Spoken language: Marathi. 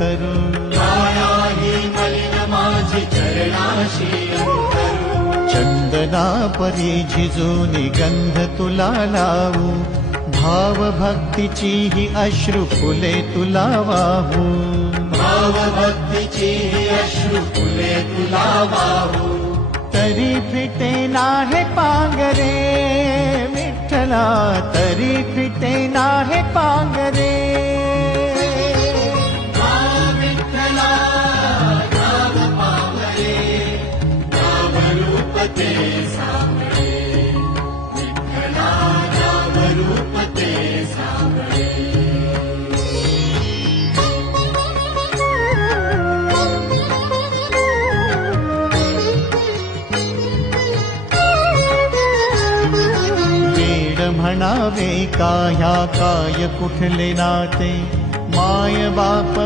अंतरू, माया ही मलिन माझी चरणाशी अंतरू, चंदना परी झिजूनी गंध तुला लावू, भाव भक्तीची ही अश्रु फुले तुला वाहू, भाव भक्तीची ही अश्रु फुले तुला वाहू, तरी फिटे नाहे पांगरे विठ्ठला, तरी फिटे नाहे पांगरे. विठ्ठला नाम पावले, नाम रूप ते सावळे, विठ्ठला नाम रूप ते सावळे. म्हणावे का ह्या काय कुठले नाते, माय बाप